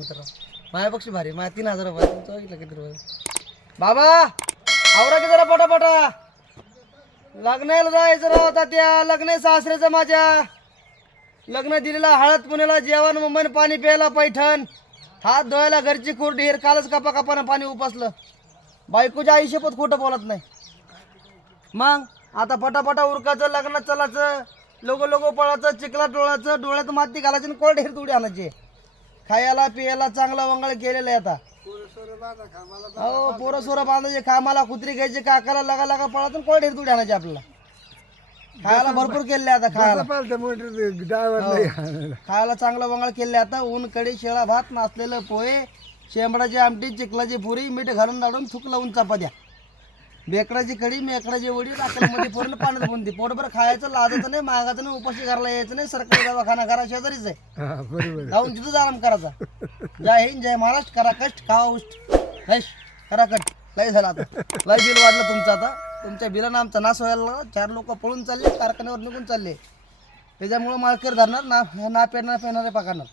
माया माझ्यापेक्षा भारी. माझ्या तीन हजार रुपये. तुमचं बघितलं किती रुपये? बाबा आवरा की जरा पटापटा. लग्नाला जायचं राव आता त्या लग्न सासऱ्याचं माझ्या. लग्न दिलेला हळद पुण्याला जेवण मुंबईनं पाणी प्यायला पैठण. हात धुवायला घरची कुरडी हेर कालच कपा कपानं पाणी उपसलं. बायकोच्या आयुष्यपत खोटं बोलत नाही. मग आता पटापटा उरकाचं लग्नात चलाचं लोगो लोगो पळायचं चिखला डोळाचं डोळ्यात माती घालायची आणि कोरडे हेर तुडी आणायचे. खायला पियाला चांगलं वंगळ केलेलं आहे आता. हो पोरं सोरं बांधायचे कामाला कुत्री घ्यायचे काकाला लगा लगा कोरडे हेर तुडी आणायचे आपल्याला. खायला भरपूर केले आता खायला. हो. खायला चांगलं वंगळ केले आता ऊन कडी शेळा भात नाचलेलं पोहे शेंबडाची आमटी चिखलाची पुरी मीठ घालून दाडून थुक लावून चपात्या. बेकडाची कडी मेकडाची वडी मध्ये पूर्ण पाण्यात बुंदी पोटभर खायचं लाजायचं नाही मागायचं नाही उपाशी घराला यायचं नाही सरकारी दवाखाना घरा शेजारीच आहे. बरोबर जाऊन तिथंच आराम करायचा. जय हिंद जय महाराष्ट्र करा कष्ट खावा उष्ट. हैश करा कष्ट. लय झालं आता. लय बिल वाढलं तुमचं आता. तुमच्या बिलानं आमचा नाश व्हायला लागला. चार लोक पळून चालले कारखान्यावर निघून चालले. त्याच्यामुळं माळकर धरणार ना ना पेरणार पेरणारे पकडणार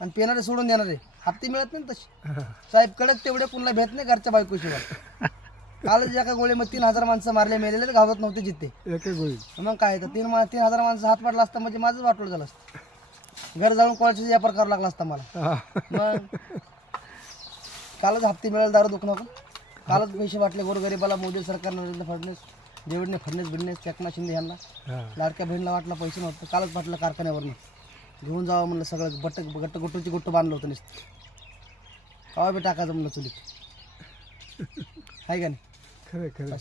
आणि पेरणारे सोडून देणारे हप्ते मिळत नाही ना तसे. साहेब कडक तेवढे कुणाला भेट नाही घरच्या बायकोशिवाय. कालच एका गोळीमध्ये तीन हजार माणसं मारले मेलेले गावात नव्हते जिथे. एक गोळी मग काय तर तीन मा- तीन हजार माणसं हात पाडला असता म्हणजे माझंच वाटलं झालं असतं. घर जाऊन कोणाचा व्यापार करावा लागला असता मला. मग कालच हप्ते मिळाले दारू दुखणं पण. कालच पैसे वाटले गोरगरीबाला मोदी सरकार नरेंद्र फडणवीस देवेंद्र फडणवीस भिडणेस एकनाथ शिंदे यांना. लाडक्या बहिणीला वाटलं पैसे नव्हतं. कालच वाटलं कारखान्यावरनं. घेऊन जावं म्हणलं सगळं बट्ट गट्ट गुट्टूची गुट्ट बांधलं होतं नुसतं. कवा बी टाकायचं म्हणलं चुलीत. आहे का नाही? 可以可以。